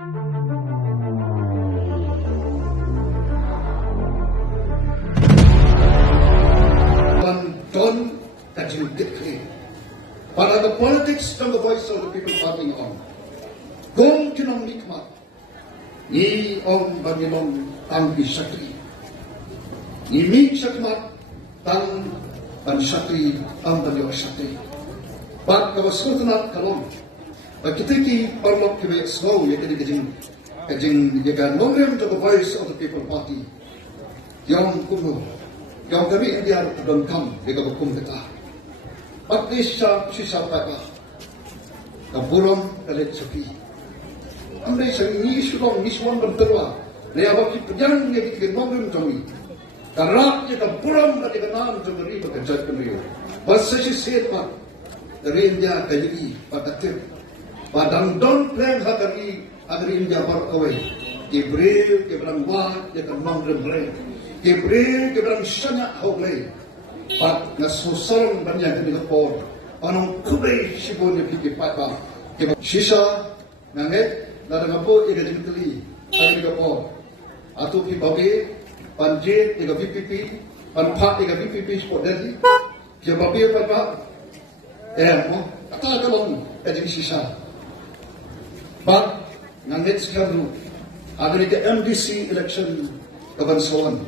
Don that you declare. But the politics from the voice of the people parting on. Gong kinong nikmat. Ni om banilong ang bisakri. Ni mi sakmat tang bansakri ang baliwa sakri. But kawasultanat kalong. Pagkitiki parlok kiwe slow yakini kajing yaga nongrem to the voice of the people party. Yung kuno. Yung kami India don't come because of kumita. But this sisa papa, the buram kalit sapi. Amday sa ni Shillong ni Shillong berterwa. Dia bakit perjalanan yang kita ngomong kami. Karena kita buram kali kenal jemari bekerja kami. Bahasa si sepa dari India kaji patatir. Padang don plan hari India berkawai. Ibril keberang wah dia kenal jemari. Ibril keberang sana hawlay. Pat nasusaran banyak di Nepal. Anong kubay sibon ni pigi papa. Sisa nanget narangapo ika jintuli ay Nepal. Ato ki babi panje ika VPP panpa ika VPP sport Delhi. Ki babi papa mo kata kalong kajing sisa. Pat nanget sekarang ada ni MDC election kabansawan.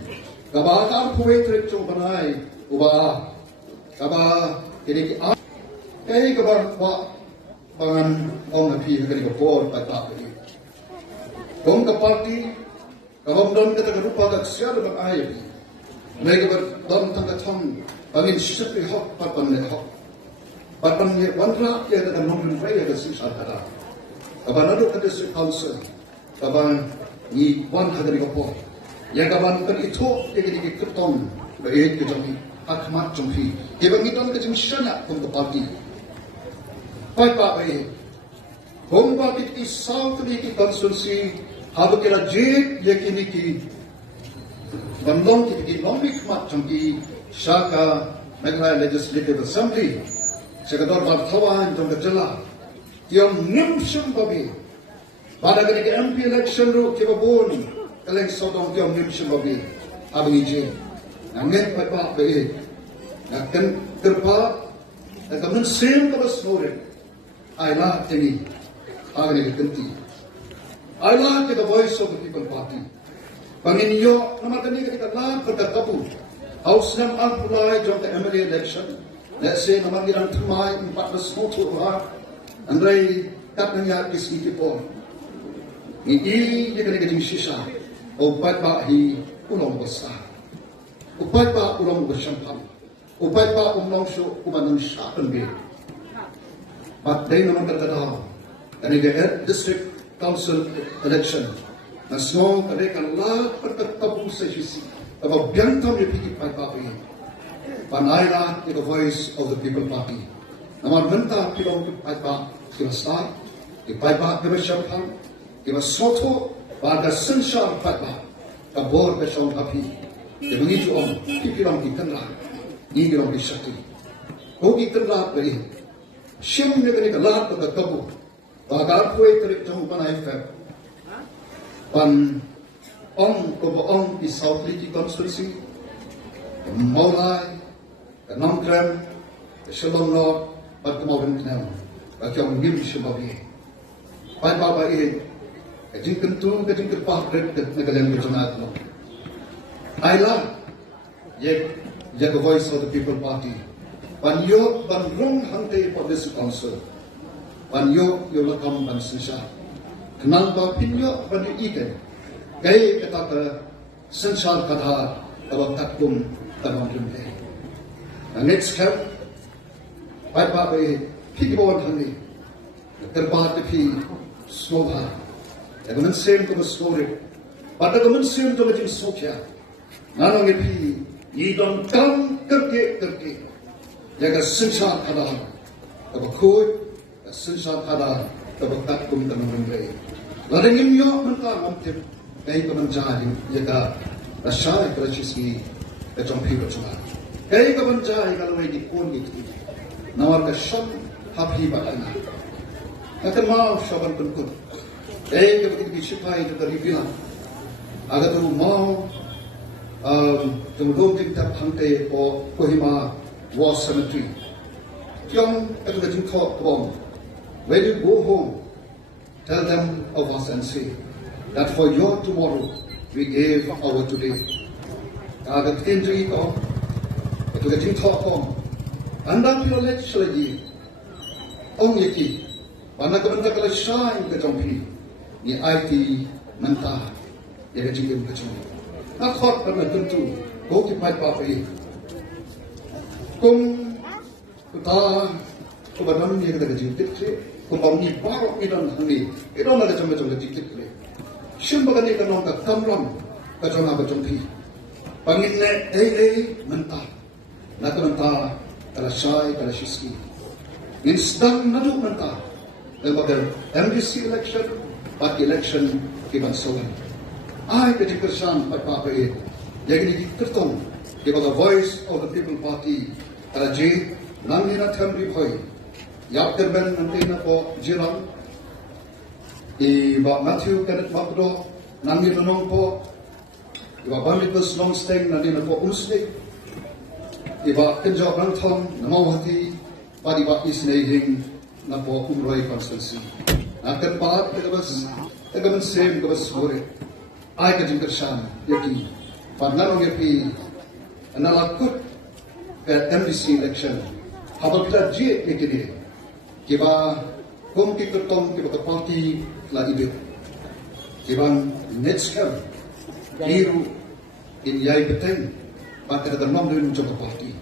Kabata puwe trip to banay uba kaba kini kay kabar wa pangan on api kani ko por pata kani kong ka party kabam don ka rupa ka siya ba ay may kabar don tang ka thong pangin sipi hok papan ne hok papan ne wanra ya da nong rin ya da sisa tara kabanado ka sa council kaban ni wan ka kani ko por yang kawan kan itu yang kita ketong dari itu jami akmat jami. Kebang itu kan jami sana pun berparti. Pai pai, hong parti di South ni ki konstitusi habu kira Jied yakini ki bandong ki lomik mat jami Shaka Meghalaya Legislative Assembly sekadar wartawan jam kerja tiang nimsum babi pada kali MP election ru kebabon kaleng sodong tiang nimsum babi abang ije nanget papa be nakan terpa nakan same kabas nore aila teni agni kenti aila ke the voice of the people party panginyo namatani kita la perkatapu house nam apulai jom the MLA election let's say namangiran thamai 14 motor ha andai katnya kisi tipo ni dia kena jadi sisa obat ba hi ulong besar upat pa ulong bersampam, upat pa umlong so umanang syapan be. But they naman kata and the district council election, na small kade kan la perkatapu sa sisi, about biantam ni pigi pa pa be. Panaira the voice of the people party. Naman benta pilong pa pa kila star, pa pa bersampam, kila soto pada sensar pa pa, kabor besong api. Dia begitu om, pikiran kita lah, ini orang disakti. Oh kita lah beri, siapa ni kena kelar pada kabu, bagar kue terik jauh panai feb, pan om kobo om di South Liki konstitusi, Maulai, Nongkrem, Shillong North, pan kemauan kenal, bagi orang ni siapa beri, pan bapa ini, kajing kentu, kajing kerpah kerep negara berjonat lo. I love the voice of the people party. When you ban wrong hante for this council, when you welcome ban sisa, kenal ba pinyo ban ikan, gay kata ke sensal kata abang takum tamam rumpe. Next step, pai pa be pigi bawan hande, terbahat pi sloha. Egaman same to the story, pada egaman same to the sokya. Nanang ipi, idon kam kerke, jaga sensar kada, kabakut, sensar kada, kabakat kum tanam rumbai. Ladang imyo mentang amtip, kaya kabanjari, jaga rasyai kerajisi, kacampi bercuma. Kaya kabanjari kalau ini pun gitu, nawar kasyam hapi bakana. Akan mau syaban penkut, ketika disipai dari bilang, agar tu mau tunggu kita hantai po Kohima War Cemetery. Tiang ketika jengkau kebom, when you go home, tell them of us and say that for your tomorrow we gave our today. Agar kendri ko, ketika jengkau kebom, anda pilih lagi lagi, ong yaki, mana kebentak kalau shine ke jompi, ni IT mentah, ya kejengkem kejengkem. Nakot pada tentu, kau kipai papai. Kung kita kebenaran dia kita kejengkem sih, kung ni baru idan hani, idan ada macam kejengkem sih. Sumber ni kan orang kamram, kejengkem kejengkem. Panginne mentah, nak mentah. Kalau syai, kalau syiski. Ini sedang naduk mentah. Lepas MDC election, party election, kebangsawan. Ay, kecil kersan, apa-apa. Jadi kertong, kepada voice of the people party. Kalau Jied, nanti nak kembali boy. Yap terben nanti nak po Shillong. Iba Matthew Kenneth Mapdo, nanti menong po. Iba Barnabas Longsteng, nanti nak po Umslik. Iba kenjau rantong namau hati pada iba isnehing na po umroy constancy. Akan paat kebas tegaman sem kebas sore. Ay kajing kersan yaki pangarong yaki analakut ke MDC election. Habal kita Jied yaki kiba kung kikutong kiba ke party la ibit. Kibang netskar hiru in yay beteng. Maka ada 6 rin sa party.